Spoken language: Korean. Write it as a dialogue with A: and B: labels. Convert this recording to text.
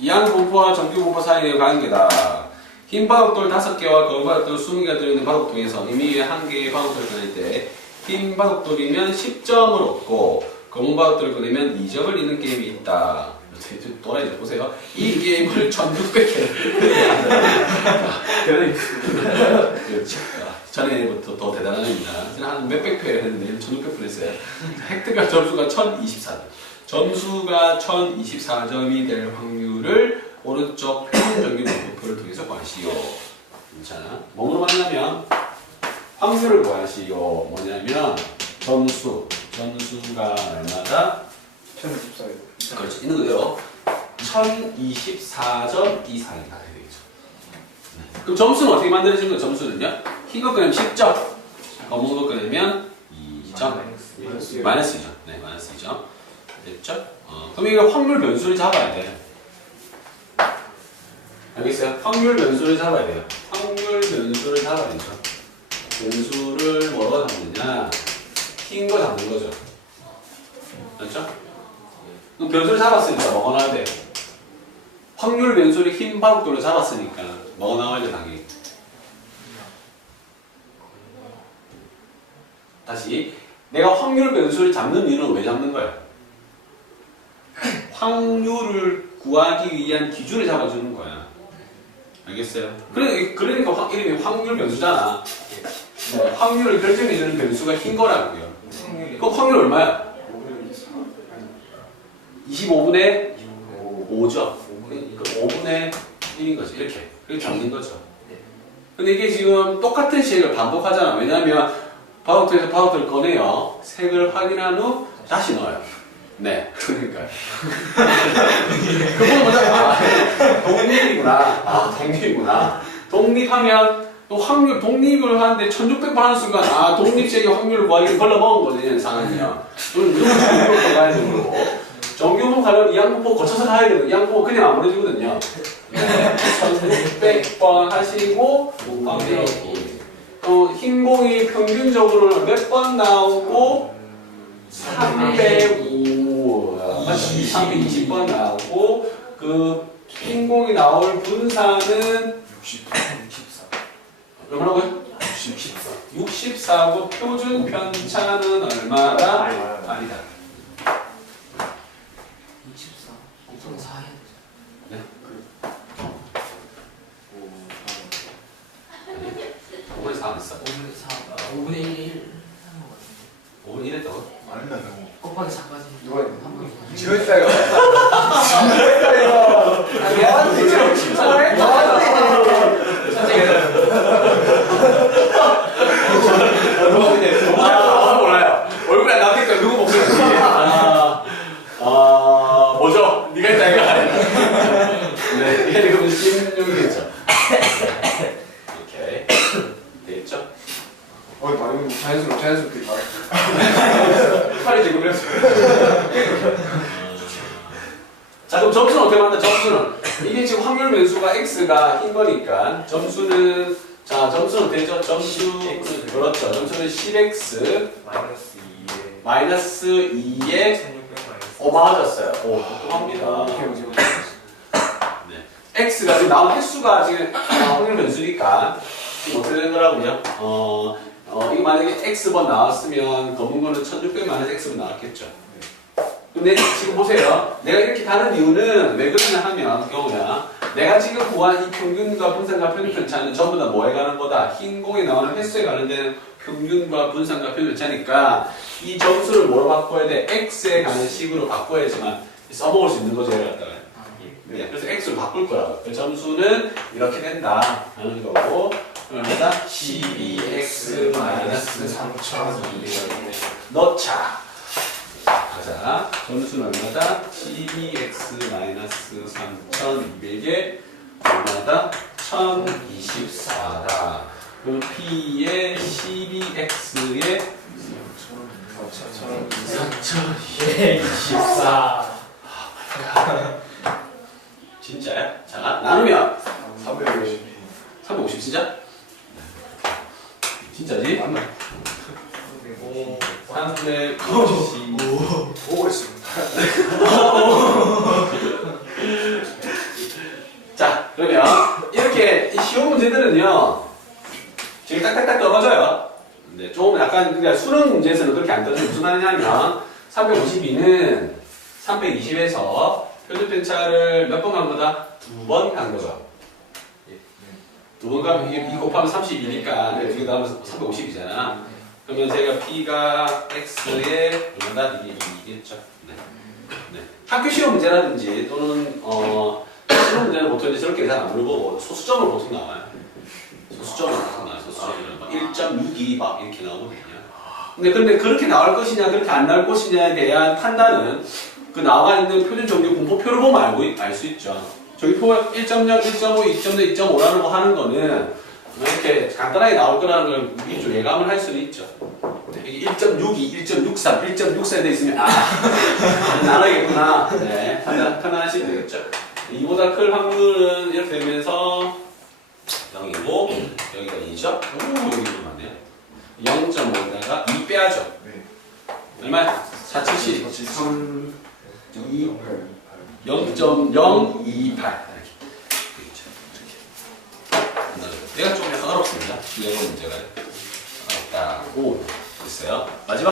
A: 이항 분포와 정규 분포 사이의 관계다. 흰 바둑돌 5개와 검은 바둑돌 20개가 들어있는 바둑통에서 이미 한 개의 바둑돌을 꺼낼 때흰 바둑돌이면 10점을 얻고 검은 바둑돌을 꺼내면 2점을 잃는 게임이 있다. 또라이 보세요. 이 게임을 1600회. 그렇죠. 전에부터 더 대단한 겁니다. 한 몇백 회 했는데 1600회 했어요. 획득할 점수가 1024 점. 점수가 1024점이 될 확률을 오른쪽 평균 정규 분포를 통해서 구하시오. 괜찮아. 뭐로 만나면 확률을 구하시오. 뭐냐면 점수. 점수가 얼마다?
B: 1024요.
A: 그렇죠. 있는 그대로 1024점 이상이다. 되겠죠. 네. 그럼 점수는 어떻게 만들어지는 거예요? 점수는요? 흰거 꺼내면 10점, 검은 거 꺼내면 2점.
B: 마이너스.
A: 마이너스 2점. 네, 마이너스 2점. 됐죠? 어, 그럼 이거 확률 변수를 잡아야 돼. 알겠어요? 확률 변수를 잡아야 돼요. 확률 변수를 잡아야 되죠. 변수를 뭐로 잡느냐? 흰거 잡는 거죠. 맞죠? 그럼 변수를 잡았으니까 뭐가 나와야 돼? 확률 변수를 흰 바둑돌로 잡았으니까 뭐가 나와야 돼, 당연히? 다시 내가 확률 변수를 잡는 이유는 왜 잡는 거야? 확률을 구하기 위한 기준을 잡아주는 거야. 알겠어요? 그래, 그러니까 확- 이름이 확률 변수잖아. 네, 확률을 결정해주는 변수가 흰 거라고요. 그럼 확률 얼마야? 25분의 5죠. 그러니까 5분의 1인 거지. 이렇게. 이렇게 잡는 거죠. 근데 이게 지금 똑같은 시행을 반복하잖아. 왜냐면 바우터에서 바우터를 꺼내요. 색을 확인한 후 다시 넣어요. 네. 그러니까. 그거 먼저 아, 독립이구나. 아, 독립이구나. 독립하면 또 확률, 독립을 하는데 1600번 하는 순간, 아, 독립적인 확률을 구하기 걸러먹은 거지, 상황이요. 그럼 무조건 정규분 가야 되는 거고. 정규분 가려면 이 항목보 거쳐서 가야 되는 이 항목은 그냥 안 보내주거든요. 네. 1600번 하시고, 곱하기. 어, 흰공이 평균적으로 몇 번 나오고, 305, 320번 나오고, 그 흰공이 나올 분산은
B: 64.
A: 얼마라고요?
B: 64.
A: 64고 표준 편차는 얼마다? 아니다.
C: 24. 엄청 4 해야 되잖아.
A: 네?
B: 오,
A: 5분의 4안 했어.
C: 5분의 4. 5분의 1에 1 하는 거 같은데.
A: 5분의 1 했다고?
B: 아닙니다, 너무.
C: 곱하기 4까지.
B: 누가 했나?
C: 한 번에.
B: 지웠어요. 지웠어요.
C: 내한테
B: 지금
C: 진짜
A: 아, 몰라요. 얼굴이 안 나오니까 누구 목소리 아, 아, 뭐죠? 네가 했다 이거 아니야? 네, 이게 지금 16이겠죠. 오케이. 됐죠?
B: 어, 말이면 자연스럽게, 자연스럽게.
A: 팔이 지금 그랬어. 자, 그럼 점수는 어떻게 만나? 점수는 이게 지금 확률 변수가 x가 흰 거니까 점수는 자 점수는 되죠? 점수 그렇죠. 점수는 10x
D: 마이너스 2에
A: 마이너스 2에
D: 1600 마이너스
A: 오 맞았어요. 오 똑똑합니다.
B: 이렇게 오지고.
A: x가 지금 나온 횟수가 지금 확률 변수니까 지금 어떻게 된 거라고요? 어, 어 이거 만약에 x번 나왔으면 검은 거는 1600 마이너스 x번 나왔겠죠. 근데 지금 보세요. 내가 이렇게 가는 이유는 왜 그러냐 하면 경우야. 내가 지금 구한 이 평균과 분산과 평균 편차는 전부 다 뭐에 가는 거다? 흰 공에 나오는 횟수에 가는 데는 평균과 분산과 평균 편차니까 이 점수를 뭐로 바꿔야 돼? x에 가는 식으로 바꿔야지만 써먹을 수 있는 거죠. 갖다가. 네, 그래서 x를 바꿀 거라고. 그 점수는 이렇게 된다 하는 거고 얼마다? 12x 마이너스 3,200 넣자. 가자. 점수는 얼마다? 12x 마이너스 3,200에 얼마다? 1,024다. 그럼 p의 12x에
C: 24.
A: 진짜야? 자, 나누면
B: 350.
A: 350 진짜? 진짜지?
B: 맞나?
A: 350
B: 보고 있습니다.
A: 보시면 이렇게 이 쉬운 문제들은요 지금 딱딱딱 떨어져요. 근데 좀 약간 그러니까 수능 문제에서는 그렇게 안 떨어져 무슨 말이냐면 352는 320에서 표준 편차를 몇 번 간 거다? 두 번 간 거죠. 두번 가면 이게 2 곱하면 32니까 네, 두개 더하면 350이잖아. 그러면 제가 P가 X에 얼마다 이게 2겠죠. 네. 네. 학교 시험 문제라든지 또는 어 시험 문제는 보통 이제 저렇게 잘안 물어보고 소수점으로 보통 나와요. 소수점으로 보통 나와요. 소수점으로 막1.62 막 이렇게 나오거든요. 근데 근데 그렇게 나올 것이냐 그렇게 안 나올 것이냐에 대한 판단은 그 나와 있는 표준 정규 분포표를 보면 알고 알 수 있죠. 저기 표가 1.0, 1.5, 2.0, 2.5라는 거 하는 거는 이렇게 간단하게 나올 거라는 걸 미리 좀 예감을 할 수는 있죠. 이게 1.62, 1.63, 1.64에 돼 있으면 아 나눠야겠구나. 네, 판단 판단하시면 되겠죠. 이보다 클 확률은 이렇게 되면서 0이고 여기가 2죠. 오 여기 좀 많네요. 0.5에다가 2 빼야죠.
B: 네.
A: 얼마? 470.
B: 3 2 8
A: 0.028 내가 좀 약간 어렵습니다. 이거 문제가 어렵다. 오 됐어요. 마지막.